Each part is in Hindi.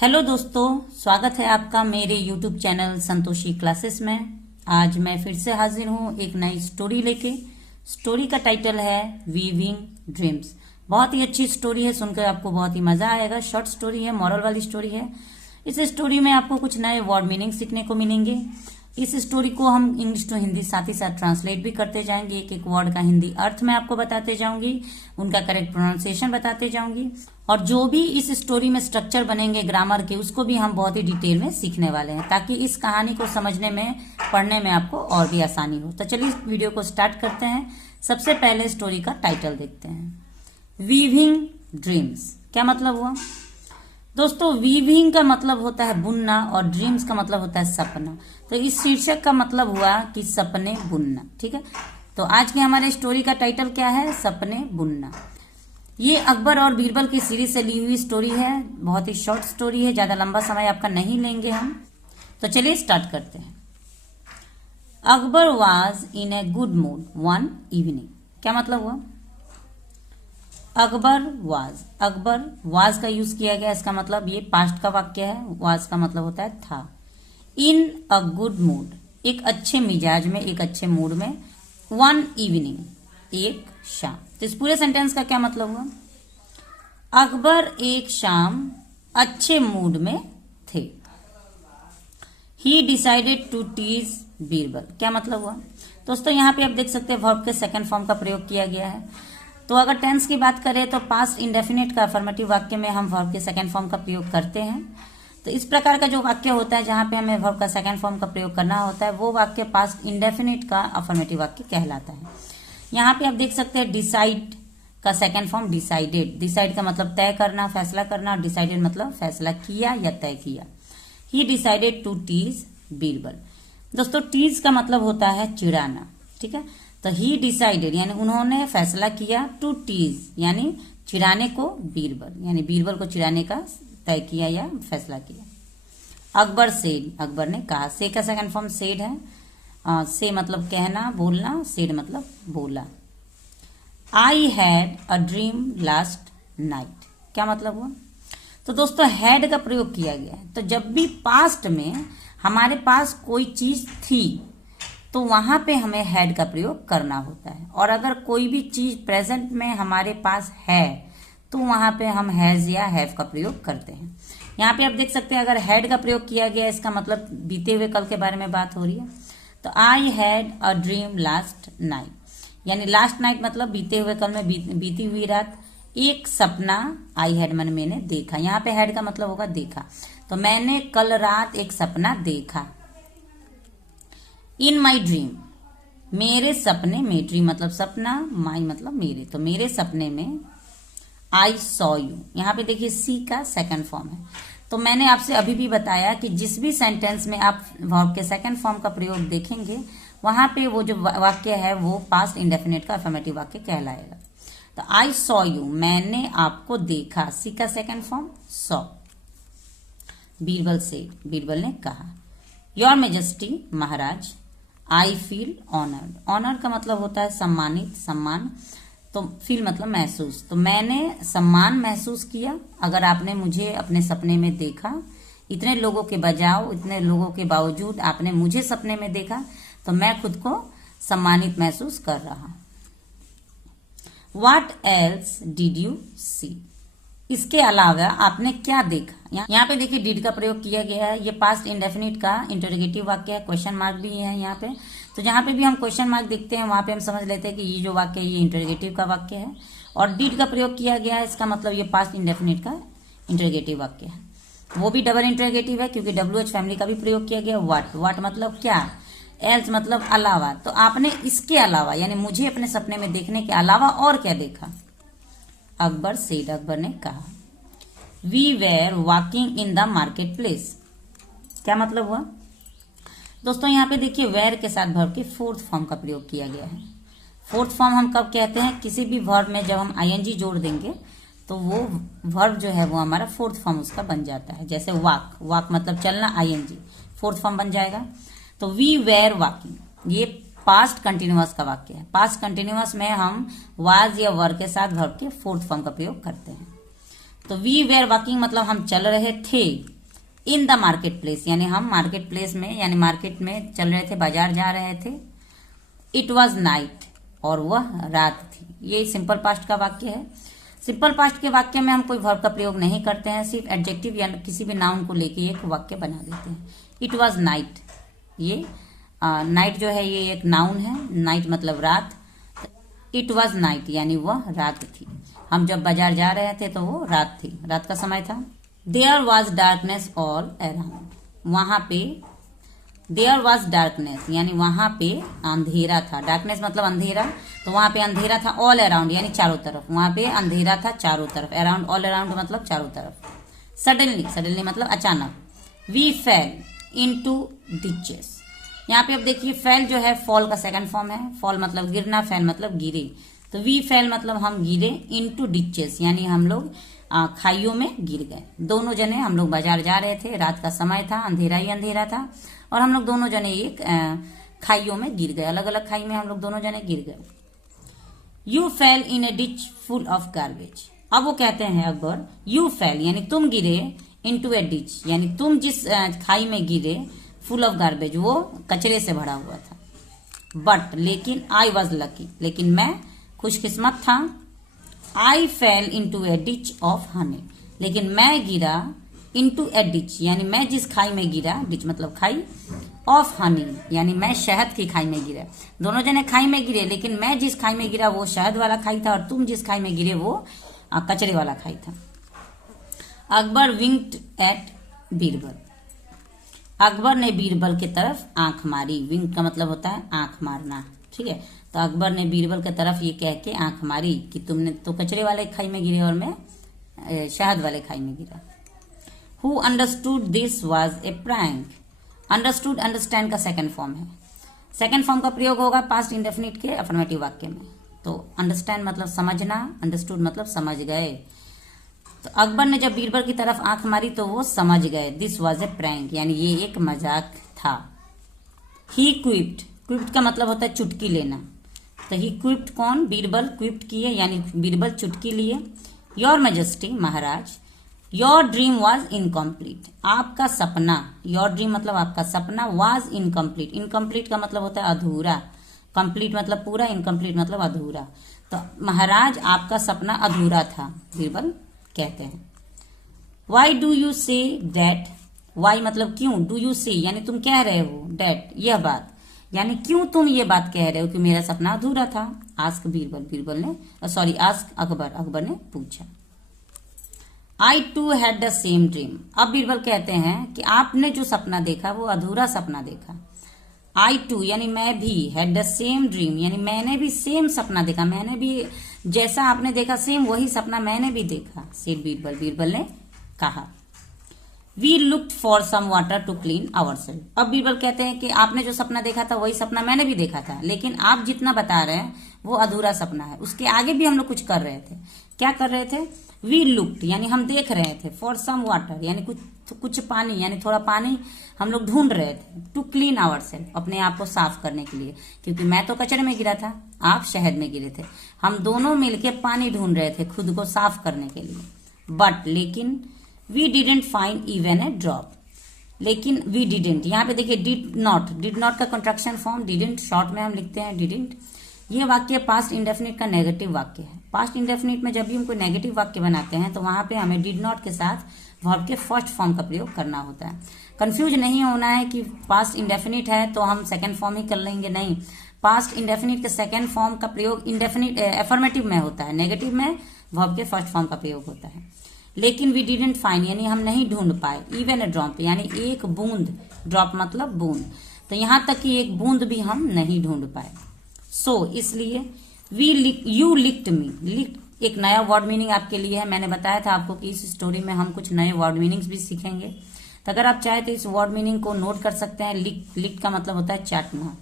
हेलो दोस्तों, स्वागत है आपका मेरे YouTube चैनल संतोषी क्लासेस में। आज मैं फिर से हाजिर हूँ एक नई स्टोरी लेके। स्टोरी का टाइटल है वीविंग ड्रीम्स। बहुत ही अच्छी स्टोरी है, सुनकर आपको बहुत ही मजा आएगा। शॉर्ट स्टोरी है, मॉरल वाली स्टोरी है। इस स्टोरी में आपको कुछ नए वर्ड मीनिंग सीखने को मिलेंगे। इस स्टोरी को हम इंग्लिश टू हिंदी साथ ही साथ ट्रांसलेट भी करते जाएंगे। एक एक वर्ड का हिंदी अर्थ मैं आपको बताते जाऊंगी, उनका करेक्ट प्रोनाउंसिएशन बताते जाऊंगी, और जो भी इस स्टोरी में स्ट्रक्चर बनेंगे ग्रामर के, उसको भी हम बहुत ही डिटेल में सीखने वाले हैं, ताकि इस कहानी को समझने में, पढ़ने में आपको और भी आसानी हो। तो चलिए वीडियो को स्टार्ट करते हैं। सबसे पहले स्टोरी का टाइटल देखते हैं, वीविंग ड्रीम्स। क्या मतलब हुआ दोस्तों? वीविंग का मतलब होता है बुनना और ड्रीम्स का मतलब होता है सपना। तो इस शीर्षक का मतलब हुआ कि सपने बुनना। ठीक है, तो आज के हमारे स्टोरी का टाइटल क्या है? सपने बुनना। ये अकबर और बीरबल की सीरीज से ली हुई स्टोरी है। बहुत ही शॉर्ट स्टोरी है, ज्यादा लंबा समय आपका नहीं लेंगे हम। तो चलिए स्टार्ट करते हैं। Akbar was in a good mood one evening. क्या मतलब हुआ? अकबर वाज का यूज किया गया। इसका मतलब ये पास्ट का वाक्य है। वाज का मतलब होता है था। इन अ गुड मूड, एक अच्छे मिजाज में, एक अच्छे मूड में। वन इवनिंग, एक शाम। तो इस पूरे सेंटेंस का क्या मतलब हुआ? अकबर एक शाम अच्छे मूड में थे। He decided to tease Birbal. क्या मतलब हुआ दोस्तों? यहाँ पे आप देख सकते हैं वर्ब के सेकंड फॉर्म का प्रयोग किया गया है। तो अगर टेंस की बात करें तो पास्ट इंडेफिनिट का अफर्मेटिव वाक्य में हम वर्ब के सेकंड फॉर्म का प्रयोग करते हैं। तो इस प्रकार का जो वाक्य होता है जहां पे हमें वर्ब का सेकंड फॉर्म का प्रयोग करना होता है, वो वाक्य पास्ट इंडेफिनिट का अफर्मेटिव वाक्य कहलाता है। यहाँ पे आप देख सकते हैं डिसाइड का सेकंड फॉर्म डिसाइडेड। डिसाइड का मतलब तय करना, फैसला करना, और डिसाइडेड मतलब फैसला किया या तय किया। He decided to tease Birbal. दोस्तों टीज का मतलब होता है चिढ़ाना। ठीक है, तो ही डिसाइडेड यानी उन्होंने फैसला किया, टू टीज यानी चिढ़ाने को, बीरबल यानी बीरबल को चिढ़ाने का तय किया या फैसला किया। अकबर सेड, अकबर ने कहा। से का सेकंड फॉर्म सेड है। से मतलब कहना, बोलना, सेड मतलब बोला। I had a dream last night. क्या मतलब हुआ? तो दोस्तों हैड का प्रयोग किया गया है। तो जब भी पास्ट में हमारे पास कोई चीज थी तो वहां पे हमें हैड का प्रयोग करना होता है, और अगर कोई भी चीज प्रेजेंट में हमारे पास है तो वहां पे हम हैज या हैव का प्रयोग करते हैं। यहाँ पे आप देख सकते हैं अगर हैड का प्रयोग किया गया, इसका मतलब बीते हुए कल के बारे में बात हो रही है। तो I had a dream last night, यानी लास्ट नाइट मतलब बीते हुए कल में, बीती हुई रात। एक सपना, आई हैड मन मैंने देखा। यहाँ पे हैड का मतलब होगा देखा। तो मैंने कल रात एक सपना देखा। इन माई ड्रीम, मेरे सपने में, ड्रीम मतलब सपना, माई मतलब मेरे, तो मेरे सपने में। आई सॉ यू, यहाँ पे देखिए सी का सेकंड फॉर्म है। तो मैंने आपसे अभी भी बताया कि जिस भी सेंटेंस में आप वर्ब के सेकंड फॉर्म का प्रयोग देखेंगे, वहां पे वो जो वाक्य है वो पास्ट इंडेफिनिट का अफर्मेटिव वाक्य कहलाएगा। तो आई सॉ यू, मैंने आपको देखा। सी का सेकंड फॉर्म सॉ। बीरबल से, बीरबल ने कहा। योर मेजेस्टी, महाराज। I feel honoured. ऑनर का मतलब होता है सम्मानित, सम्मान। तो फील मतलब महसूस। तो मैंने सम्मान महसूस किया। अगर आपने मुझे अपने सपने में देखा, इतने लोगों के बजाय, इतने लोगों के बावजूद आपने मुझे सपने में देखा, तो मैं खुद को सम्मानित महसूस कर रहा। What else did you see? इसके अलावा आपने क्या देखा? यहाँ पे देखिए डिड का प्रयोग किया गया है। ये पास्ट इंडेफिनिट का इंटरोगेटिव वाक्य है। क्वेश्चन मार्क भी है यहाँ पे। तो जहां पे भी हम क्वेश्चन मार्क देखते हैं वहां पे हम समझ लेते हैं कि ये जो वाक्य है ये इंटरोगेटिव का वाक्य है, और डिड का प्रयोग किया गया है। इसका मतलब ये पास्ट इंडेफिनिट का इंटरोगेटिव वाक्य है। वो भी डबल इंटरोगेटिव है क्योंकि WH फैमिली का भी प्रयोग किया गया। वाट मतलब क्या, एल्स मतलब अलावा। तो आपने इसके अलावा यानी मुझे अपने सपने में देखने के अलावा और क्या देखा? अकबर सेड, अकबर ने कहा। We were walking in the market place. क्या मतलब हुआ दोस्तों? यहाँ पे देखिए वेर के साथ वर्ब के फोर्थ फॉर्म का प्रयोग किया गया है। फोर्थ फॉर्म हम कब कहते हैं? किसी भी वर्ब में जब हम ING जोड़ देंगे तो वो वर्ब जो है वो हमारा फोर्थ फॉर्म उसका बन जाता है। जैसे वॉक, वॉक मतलब चलना, ING फोर्थ फॉर्म बन जाएगा। तो वी वेर वॉकिंग, ये पास्ट कंटिन्यूअस का वाक्य है। पास्ट कंटिन्यूअस में हम वाज या वर के साथ वर्ब के फोर्थ फॉर्म का प्रयोग करते हैं। तो वी वेर वॉकिंग मतलब हम चल रहे थे इन द मार्केट प्लेस, यानी हम मार्केट प्लेस में यानी मार्केट में चल रहे थे, बाजार जा रहे थे। इट वॉज नाइट और वह रात थी। ये सिंपल पास्ट का वाक्य है। सिंपल पास्ट के वाक्य में हम कोई वर्ब का प्रयोग नहीं करते हैं, सिर्फ एडजेक्टिव या किसी भी नाउन को लेके एक वाक्य बना देते हैं। इट वॉज नाइट, ये नाइट जो है ये एक नाउन है, नाइट मतलब रात। इट वॉज नाइट यानी वह रात थी। हम जब बाजार जा रहे थे तो वो रात थी, रात का समय था। There was darkness all around, वहां पे देयर वॉज डार्कनेस यानी वहां पे अंधेरा था। डार्कनेस मतलब अंधेरा, तो वहां पे अंधेरा था। ऑल अराउंड यानी चारों तरफ, वहां पे अंधेरा था चारों तरफ। अराउंड, ऑल अराउंड मतलब चारों तरफ। सडनली, सडनली मतलब अचानक। वी फेल इनटू डिचेस, यहाँ पे अब देखिए फेल जो है फॉल का सेकंड फॉर्म है। फॉल मतलब गिरना, फेल मतलब गिरे। तो वी फेल मतलब हम गिरे इनटू डिचेस यानी हम लोग खाइयों में गिर गए। दोनों जने हम लोग बाजार जा रहे थे, रात का समय था, अंधेरा ही अंधेरा था, और हम लोग दोनों जने एक खाइयों में गिर गए, अलग अलग खाई में हम लोग दोनों जने गिर गए। You fail in A ditch full of garbage, अब वो कहते हैं अकबर यू फेल यानी तुम गिरे इनटू ए डिच यानी तुम जिस खाई में गिरे, फुल ऑफ गार्बेज वो कचरे से भरा हुआ था। बट लेकिन आई वॉज लकी, लेकिन मैं खुशकिस्मत था। I fell into a ditch of honey, लेकिन मैं गिरा इंटू ए डिच यानी मैं जिस खाई में गिरा, डिच मतलब खाई, ऑफ हनी यानी मैं शहद की खाई में गिरा। दोनों जने खाई में गिरे, लेकिन मैं जिस खाई में गिरा वो शहद वाला खाई था और तुम जिस खाई में गिरे वो कचरे वाला खाई था। अकबर विंक्ड एट बीरबल, अकबर ने बीरबल की तरफ आंख मारी। विंक का मतलब होता है आंख मारना, ठीक है। तो अकबर ने बीरबल की तरफ ये कह के आंख मारी कि तुमने तो कचरे वाले खाई में गिरे और मैं शहद वाले खाई में गिरा। Who understood this was a prank, understood understand का सेकंड फॉर्म है। सेकंड फॉर्म का प्रयोग होगा पास्ट इंडेफिनिट के अफर्मेटिव वाक्य में। तो अंडरस्टैंड मतलब समझना, अंडरस्टूड मतलब समझ गए। तो अकबर ने जब बीरबल की तरफ आंख मारी तो वो समझ गए दिस वॉज ए प्रैंक यानी ये एक मजाक था। ही क्विप्ड, क्विप्ड का मतलब होता है चुटकी लेना। तो ही क्विप्ड कौन, बीरबल क्विप्ड किए यानी बीरबल चुटकी लिए। Your majesty Maharaj, your dream was incomplete, आपका सपना, योर ड्रीम मतलब आपका सपना, वॉज इनकम्प्लीट, इनकम्प्लीट का मतलब होता है अधूरा, कंप्लीट मतलब पूरा, इनकम्प्लीट मतलब अधूरा। तो महाराज आपका सपना अधूरा था, बीरबल कहते हैं। Why do you say that, why मतलब क्यों, डू यू से यानी तुम कह रहे हो, दैट यह बात यानी क्यों तुम ये बात कह रहे हो कि मेरा सपना अधूरा था। आस्क बीरबल, बीरबल ने सॉरी आस्क अकबर, अकबर ने पूछा। I too had the same dream, अब बीरबल कहते हैं कि आपने जो सपना देखा वो अधूरा सपना देखा। आई टू यानी मैं भी, हैड द सेम ड्रीम यानी मैंने भी सेम सपना देखा, मैंने भी जैसा आपने देखा सेम वही सपना मैंने भी देखा। सेड बीरबल, बीरबल ने कहा। We looked for some water to clean our self, अब बीरबल कहते हैं कि आपने जो सपना देखा था वही सपना मैंने भी देखा था, लेकिन आप जितना बता रहे हैं वो अधूरा सपना है। उसके आगे भी हम लोग कुछ कर रहे थे। क्या कर रहे थे, वी लुक्ड यानी हम देख रहे थे, फॉर सम वाटर यानी कुछ पानी यानी थोड़ा पानी हम लोग ढूंढ रहे थे, टू क्लीन आवर सेल्फ अपने आप को साफ करने के लिए, क्योंकि मैं तो कचरे में गिरा था, आप शहद में गिरे थे, हम दोनों मिलके पानी ढूंढ रहे थे खुद को साफ करने के लिए। बट लेकिन we didn't find even a drop, लेकिन वी डिडेंट, यहाँ पे देखिए डिड नॉट का कंट्रक्शन फॉर्म डिडेंट, शॉर्ट में हम लिखते हैं डिडेंट। ये वाक्य पास्ट इंडेफिनिट का नेगेटिव वाक्य है। पास्ट इंडेफिनिट में जब भी हम कोई नेगेटिव वाक्य बनाते हैं तो वहां पे हमें डिड नॉट के साथ वर्ब के फर्स्ट फॉर्म का प्रयोग करना होता है। कंफ्यूज नहीं होना है कि पास्ट इंडेफिनिट है तो हम सेकंड फॉर्म ही कर लेंगे, नहीं। पास्ट इंडेफिनिट के सेकंड फॉर्म का प्रयोग इंडेफिनिट एफर्मेटिव में होता है, नेगेटिव में वर्ब के फर्स्ट फॉर्म का प्रयोग होता है। लेकिन वी डिडेंट फाइंड यानी हम नहीं ढूंढ पाए, इवन ए ड्रॉप यानी एक बूंद, ड्रॉप मतलब बूंद, तो यहां तक कि एक बूंद भी हम नहीं ढूंढ पाए। सो इसलिए यू लिक्ड मी, लिक्ड एक नया वर्ड मीनिंग आपके लिए है। मैंने बताया था आपको कि इस स्टोरी में हम कुछ नए वर्ड मीनिंग्स भी सीखेंगे, तो अगर आप चाहे तो इस वर्ड मीनिंग को नोट कर सकते हैं। लिक्ड का मतलब होता है चाटना।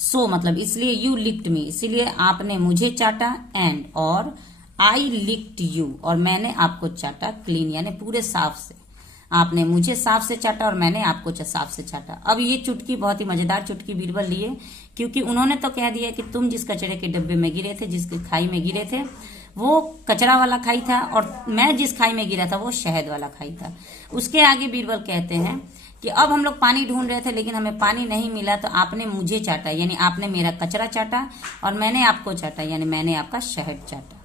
सो मतलब इसलिए यू लिक्ड मी इसीलिए आपने मुझे चाटा, एंड और आई लिक्ड यू और मैंने आपको चाटा, क्लीन यानी पूरे साफ से, आपने मुझे साफ से चाटा और मैंने आपको साफ से चाटा। अब ये चुटकी बहुत ही मजेदार चुटकी बीरबल लिए, क्योंकि उन्होंने तो कह दिया कि तुम जिस कचरे के डब्बे में गिरे थे, जिस खाई में गिरे थे वो कचरा वाला खाई था और मैं जिस खाई में गिरा था वो शहद वाला खाई था। उसके आगे बीरबल कहते हैं कि अब हम लोग पानी ढूंढ रहे थे लेकिन हमें पानी नहीं मिला, तो आपने मुझे चाटा, यानी आपने मेरा कचरा चाटा, और मैंने आपको चाटा, यानी मैंने आपका शहद चाटा।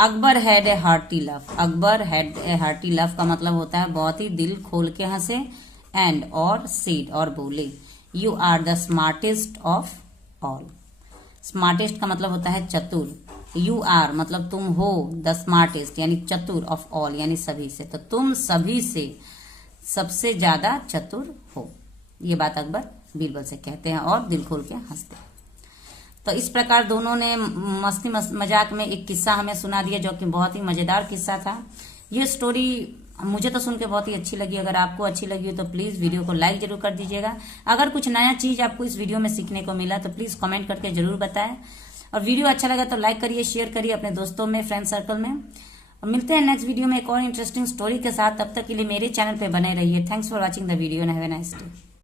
Akbar had a hearty love. Akbar had a hearty love का मतलब होता है बहुत ही दिल खोल के हंसे। एंड और सेड और बोले, you are the smartest of all. Smartest का मतलब होता है चतुर। यू आर मतलब तुम हो, द स्मार्टेस्ट यानी चतुर, ऑफ ऑल यानी सभी से, तो तुम सभी से सबसे ज्यादा चतुर हो। ये बात अकबर बीरबल से कहते हैं और दिल खोल के हंसते हैं। तो इस प्रकार दोनों ने मस्ती मजाक में एक किस्सा हमें सुना दिया, जो कि बहुत ही मजेदार किस्सा था। ये स्टोरी मुझे तो सुन के बहुत ही अच्छी लगी। अगर आपको अच्छी लगी हो तो प्लीज वीडियो को लाइक जरूर कर दीजिएगा। अगर कुछ नया चीज आपको इस वीडियो में सीखने को मिला तो प्लीज कमेंट करके जरूर बताएं, और वीडियो अच्छा लगा तो लाइक करिए, शेयर करिए अपने दोस्तों में, फ्रेंड सर्कल में। और मिलते हैं नेक्स्ट वीडियो में एक और इंटरेस्टिंग स्टोरी के साथ। तब तक के लिए मेरे चैनल पे बने रहिए। Thanks for watching the video and have a nice day.